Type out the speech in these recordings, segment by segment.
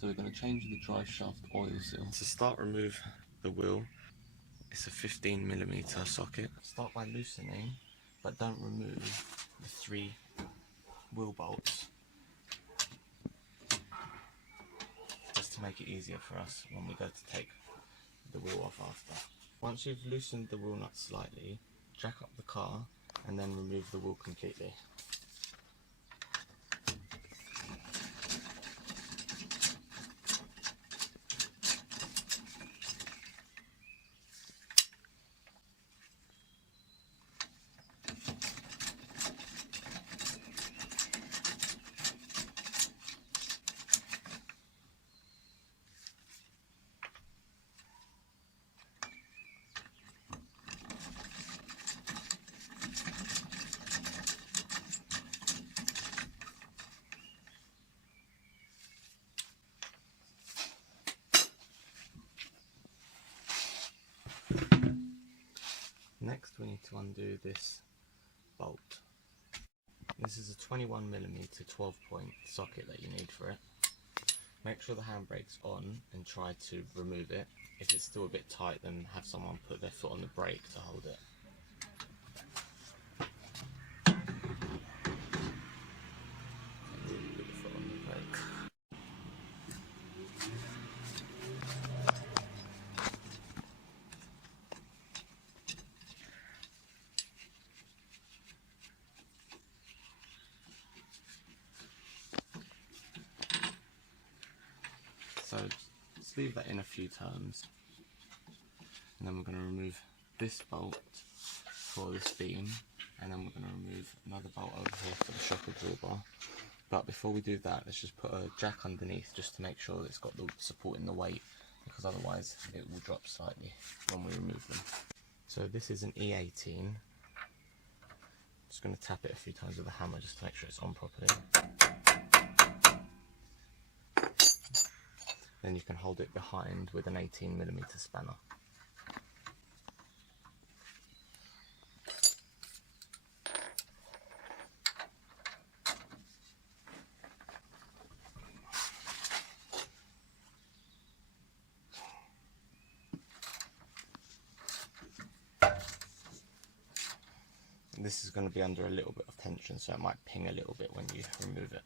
So we're going to change the drive shaft oil seal. To start, remove the wheel. It's a 15mm socket. Start by loosening, but don't remove the 3 wheel bolts, just to make it easier for us when we go to take the wheel off after. Once you've loosened the wheel nut slightly, jack up the car and then remove the wheel completely. Next we need to undo this bolt. This is a 21mm 12-point socket that you need for it. Make sure the handbrake's on and try to remove it. If it's still a bit tight, then have someone put their foot on the brake to hold it. Put the foot on the brake. So just leave that in a few turns, and then we're going to remove this bolt for this beam, and then we're going to remove another bolt over here for the shock absorber bar. But before we do that, let's just put a jack underneath just to make sure that it's got the support in the weight, because otherwise it will drop slightly when we remove them. So this is an E18. Just going to tap it a few times with a hammer just to make sure it's on properly. Then you can hold it behind with an 18mm spanner. This is going to be under a little bit of tension, so it might ping a little bit when you remove it.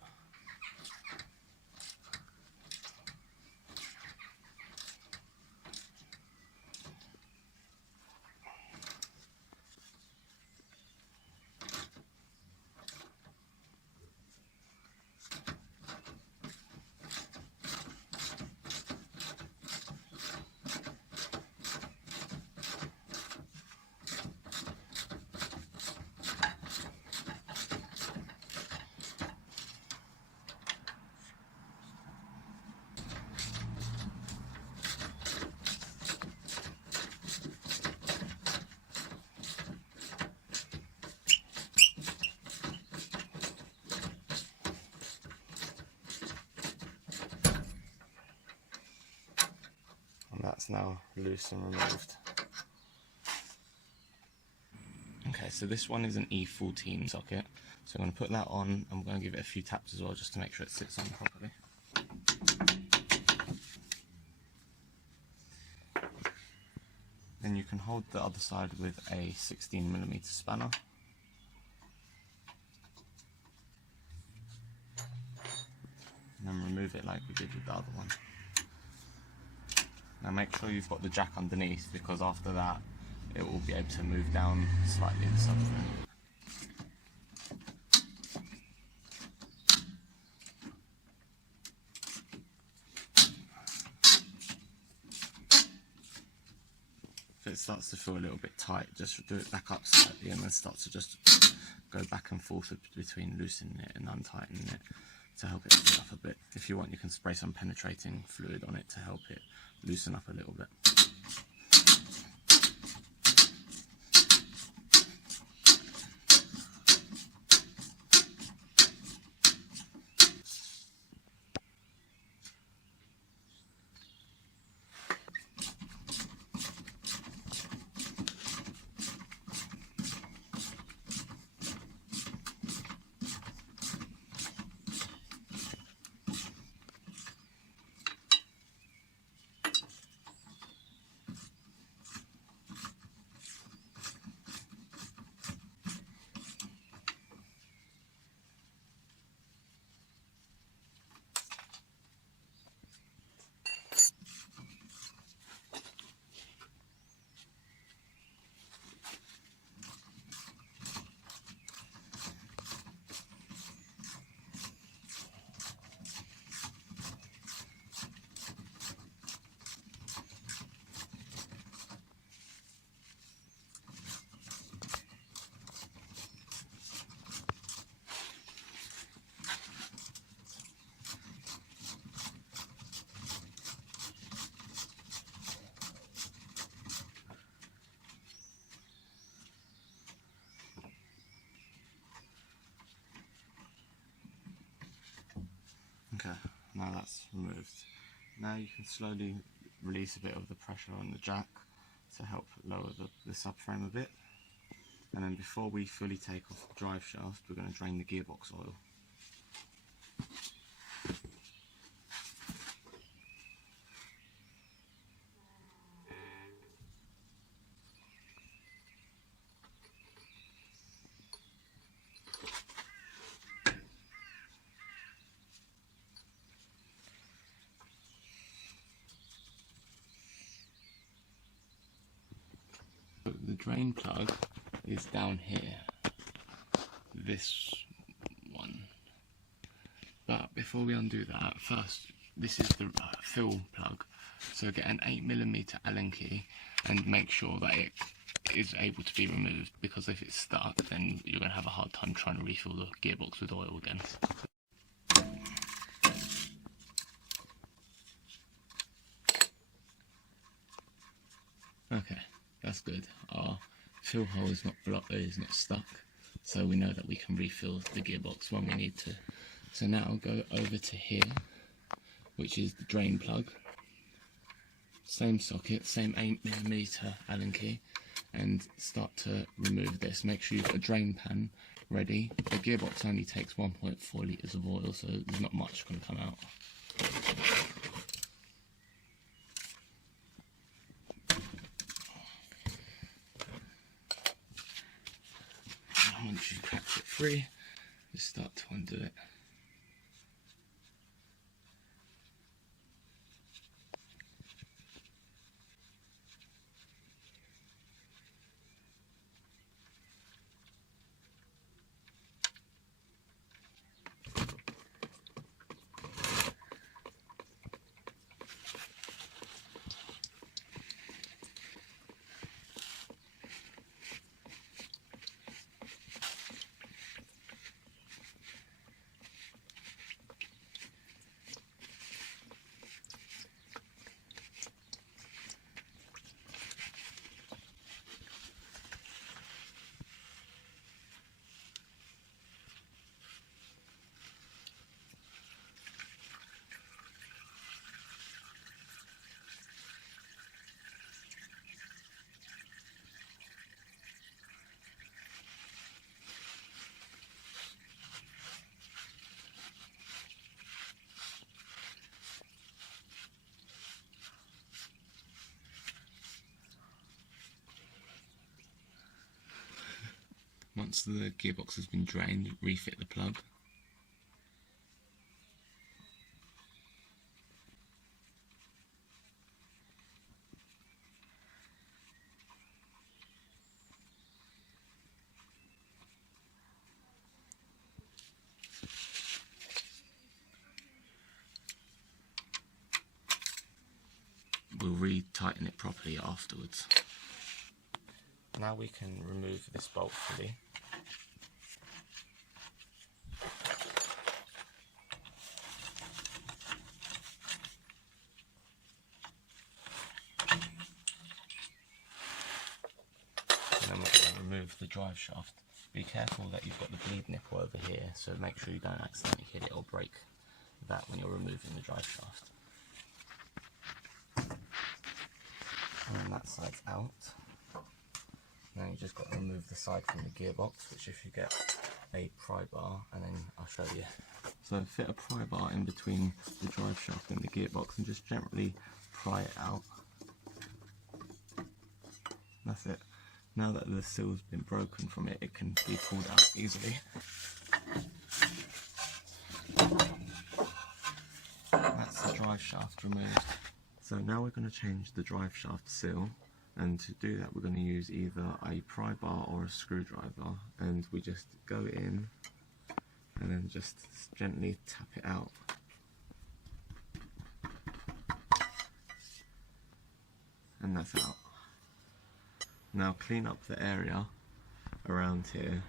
That's now loose and removed. Okay, so this one is an E14 socket, so I'm going to put that on, and we're going to give it a few taps as well just to make sure it sits on properly. Then you can hold the other side with a 16mm spanner. And then remove it like we did with the other one. Now make sure you've got the jack underneath, because after that it will be able to move down slightly in the subframe. If it starts to feel a little bit tight, just do it back up slightly and then start to just go back and forth between loosening it and untightening it to help it fit up a bit. If you want, you can spray some penetrating fluid on it to help it loosen up a little bit. Okay, now that's removed. Now you can slowly release a bit of the pressure on the jack to help lower the subframe a bit. And then before we fully take off the drive shaft, we're going to drain the gearbox oil. The drain plug is down here, this one. But before we undo that, first, this is the fill plug. So get an 8mm Allen key and make sure that it is able to be removed, because if it's stuck, then you're going to have a hard time trying to refill the gearbox with oil again. Okay, that's good. Our fill hole is not blocked, is not stuck, so we know that we can refill the gearbox when we need to. So now go over to here, which is the drain plug. Same socket, same 8mm Allen key, and start to remove this. Make sure you've got a drain pan ready. The gearbox only takes 1.4 litres of oil, so there's not much going to come out. And once you've cracked it free, just start to undo it. Once the gearbox has been drained, refit the plug. We'll re-tighten it properly afterwards. Now we can remove this bolt fully. And then we're going to remove the drive shaft. Be careful that you've got the bleed nipple over here, so make sure you don't accidentally hit it or break that when you're removing the drive shaft. And then that side's out. Now you just got to remove the side from the gearbox, which if you get a pry bar, and then I'll show you. So fit a pry bar in between the drive shaft and the gearbox and just gently pry it out. That's it. Now that the seal's been broken from it, it can be pulled out easily. That's the drive shaft removed. So now we're going to change the drive shaft seal. And to do that, we're going to use either a pry bar or a screwdriver, and we just go in and then just gently tap it out. And that's out. Now clean up the area around here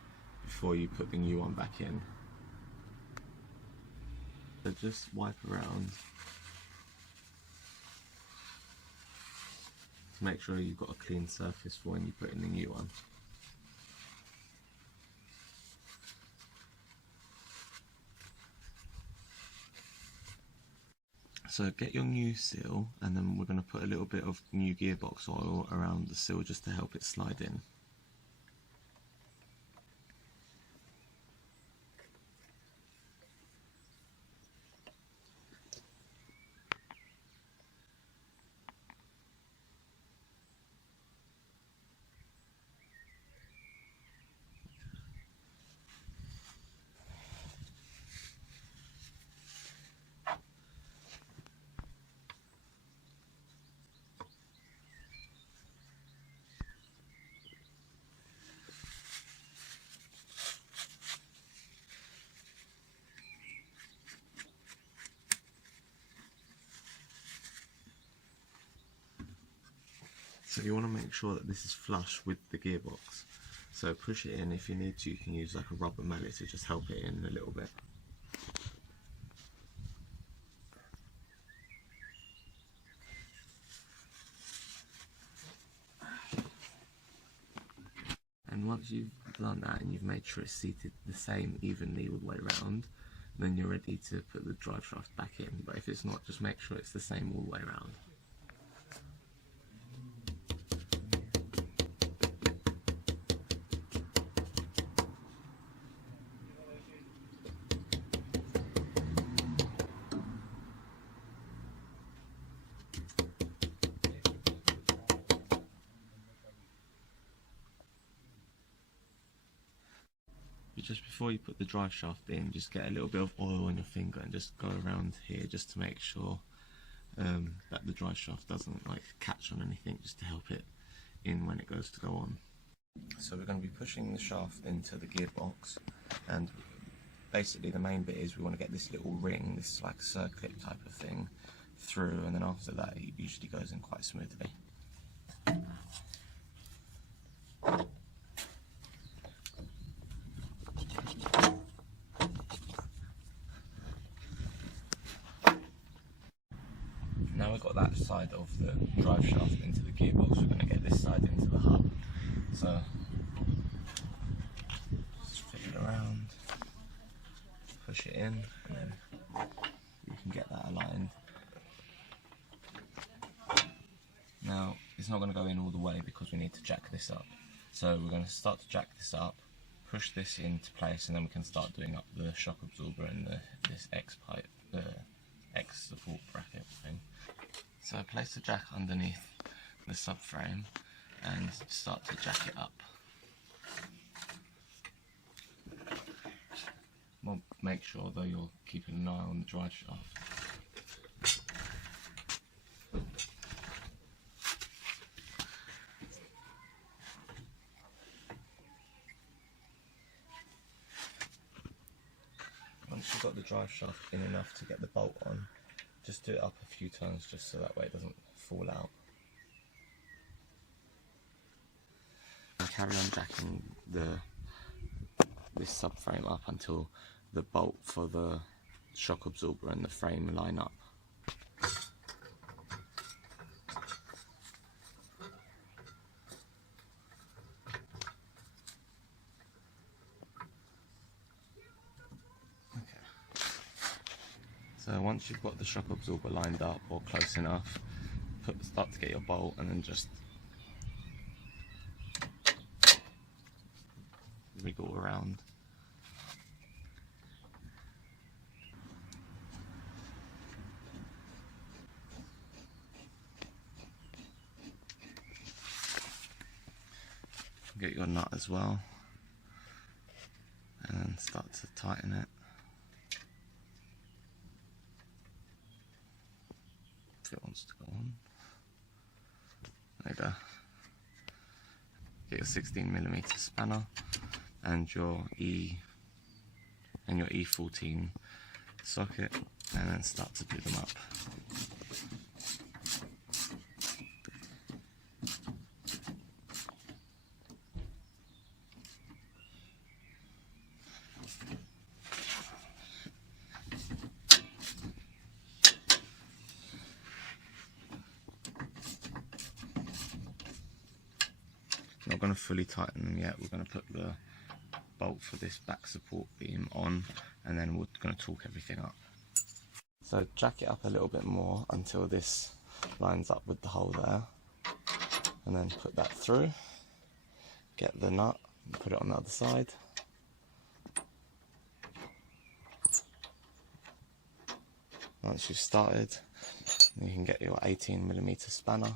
before you put the new one back in. So just wipe around. Make sure you've got a clean surface for when you put in the new one. So get your new seal, and then we're going to put a little bit of new gearbox oil around the seal just to help it slide in. So you want to make sure that this is flush with the gearbox. So push it in. If you need to, you can use like a rubber mallet to just help it in a little bit. And once you've done that and you've made sure it's seated the same evenly all the way around, then you're ready to put the drive shaft back in. But if it's not, just make sure it's the same all the way around. Just before you put the drive shaft in, just get a little bit of oil on your finger and just go around here just to make sure that the drive shaft doesn't like catch on anything, just to help it in when it goes to go on. So we're going to be pushing the shaft into the gearbox, and basically the main bit is we want to get this little ring, this like circlip type of thing, through, and then after that it usually goes in quite smoothly. Now we've got that side of the drive shaft into the gearbox, we're going to get this side into the hub. So just fit it around, push it in, and then you can get that aligned. Now it's not going to go in all the way because we need to jack this up. So we're going to start to jack this up, push this into place, and then we can start doing up the shock absorber and this X pipe, the X support bracket thing. So place the jack underneath the subframe and start to jack it up. Well, make sure though you're keeping an eye on the drive shaft. Once you've got the drive shaft in enough to get the bolt on, just do it up a few times just so that way it doesn't fall out. And carry on jacking this subframe up until the bolt for the shock absorber and the frame line up. So once you've got the shock absorber lined up or close enough, start to get your bolt and then just wriggle around. Get your nut as well and then start to tighten it. If it wants to go on. There you go. Get your 16mm spanner and your E14 socket, and then start to do them up. Not going to fully tighten them yet. We're going to put the bolt for this back support beam on, and then we're going to torque everything up. So jack it up a little bit more until this lines up with the hole there, and then put that through, get the nut and put it on the other side. Once you've started, you can get your 18mm spanner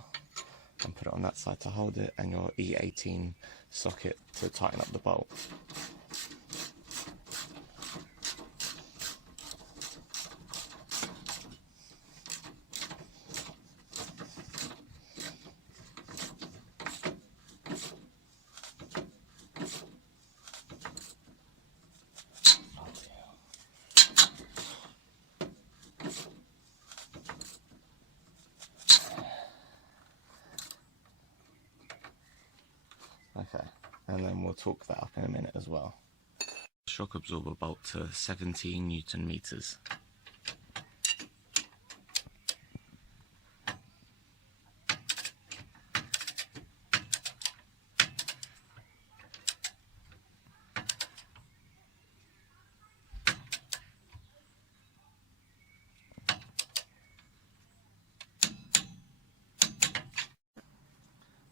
and put it on that side to hold it, and your E18 socket to tighten up the bolt. Okay, and then we'll torque that up in a minute as well. Shock absorber bolt to 17 Newton meters.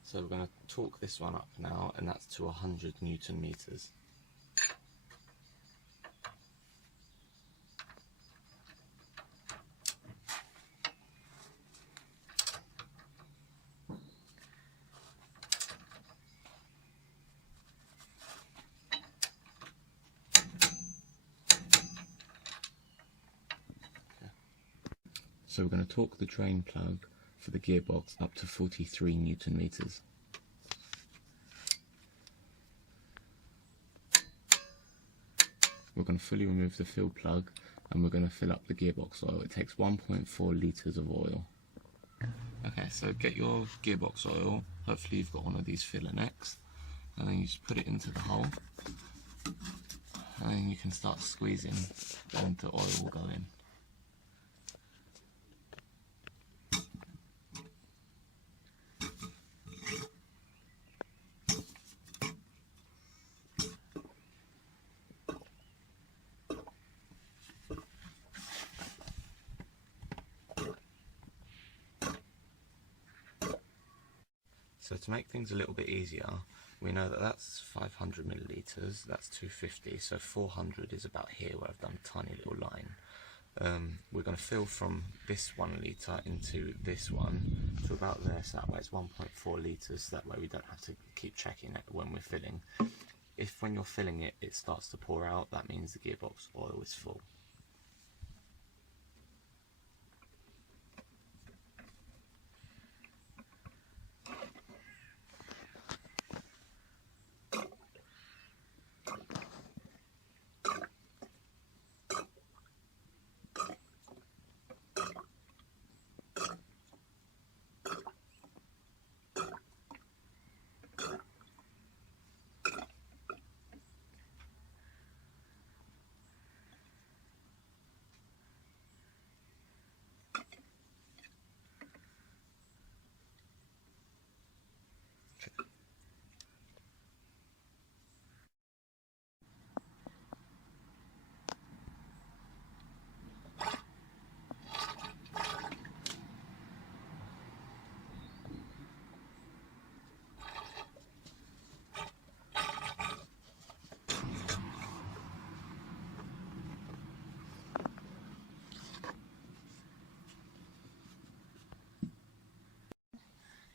So we're going to torque this one up now, and that's to 100 Newton meters. So we're going to torque the drain plug for the gearbox up to 43 Newton meters. We're going to fully remove the fill plug, and we're going to fill up the gearbox oil. It takes 1.4 litres of oil. Okay, so get your gearbox oil. Hopefully you've got one of these filler necks, and then you just put it into the hole, and then you can start squeezing, and the oil will go in. So to make things a little bit easier, we know that that's 500 millilitres, that's 250, so 400 is about here where I've done a tiny little line. We're going to fill from this 1 litre into this one to about there, so that way it's 1.4 litres, that way we don't have to keep checking it when we're filling. If when you're filling it, it starts to pour out, that means the gearbox oil is full.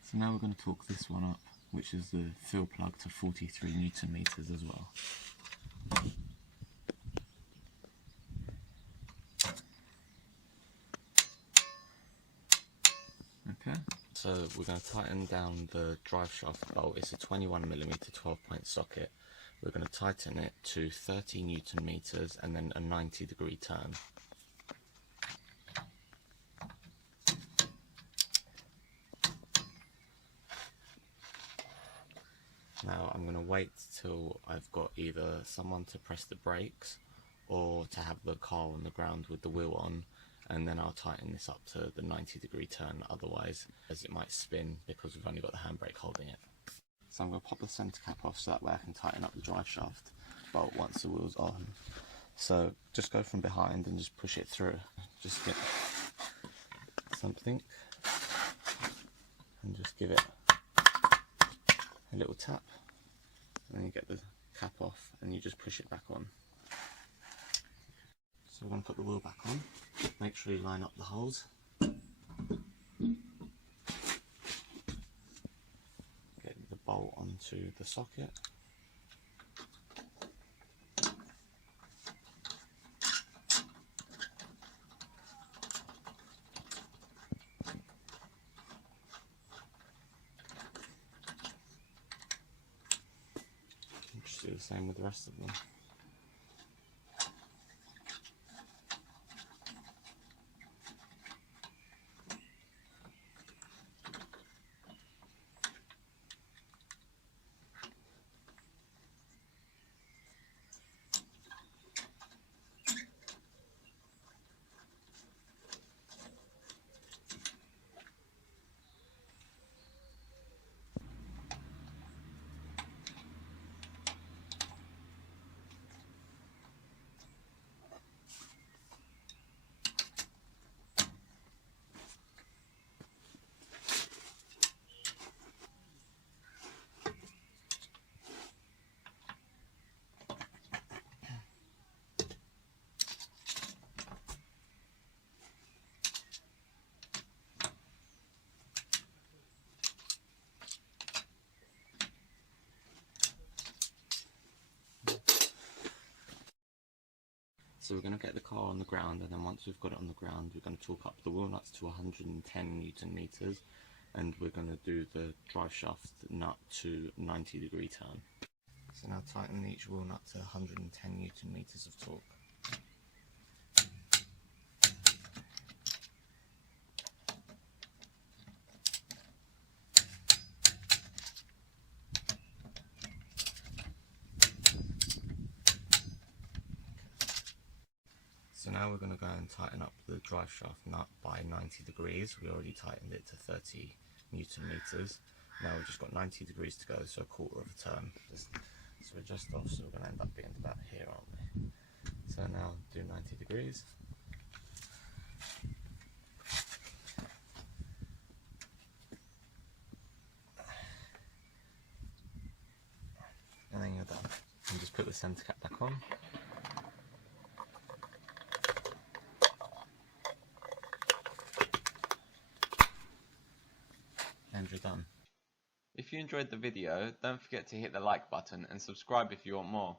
So now we're going to torque this one up, which is the fill plug, to 43 Newton meters as well. Okay, so we're going to tighten down the drive shaft bolt. It's a 21mm 12-point socket. We're going to tighten it to 30 Newton meters and then a 90-degree turn. Now I'm going to wait till I've got either someone to press the brakes or to have the car on the ground with the wheel on, and then I'll tighten this up to the 90-degree turn, otherwise as it might spin because we've only got the handbrake holding it. So I'm going to pop the centre cap off so that way I can tighten up the drive shaft bolt once the wheel's on. So just go from behind and just push it through. just get something and just give it a little tap, and then you get the cap off and you just push it back on. So we're going to put the wheel back on. Make sure you line up the holes. Get the bolt onto the socket. Just do the same with the rest of them. So we're going to get the car on the ground, and then once we've got it on the ground, we're going to torque up the wheel nuts to 110 Newton meters, and we're going to do the drive shaft nut to 90-degree turn. So now tighten each wheel nut to 110 Newton meters of torque. So now we're going to go and tighten up the drive shaft nut by 90 degrees. We already tightened it to 30 Newton meters. Now we've just got 90 degrees to go, so a quarter of a turn. So we're just off, so we're going to end up being about here, aren't we? So now do 90 degrees. And then you're done. And just put the centre cap back on. And you're done. If you enjoyed the video, don't forget to hit the like button and subscribe if you want more.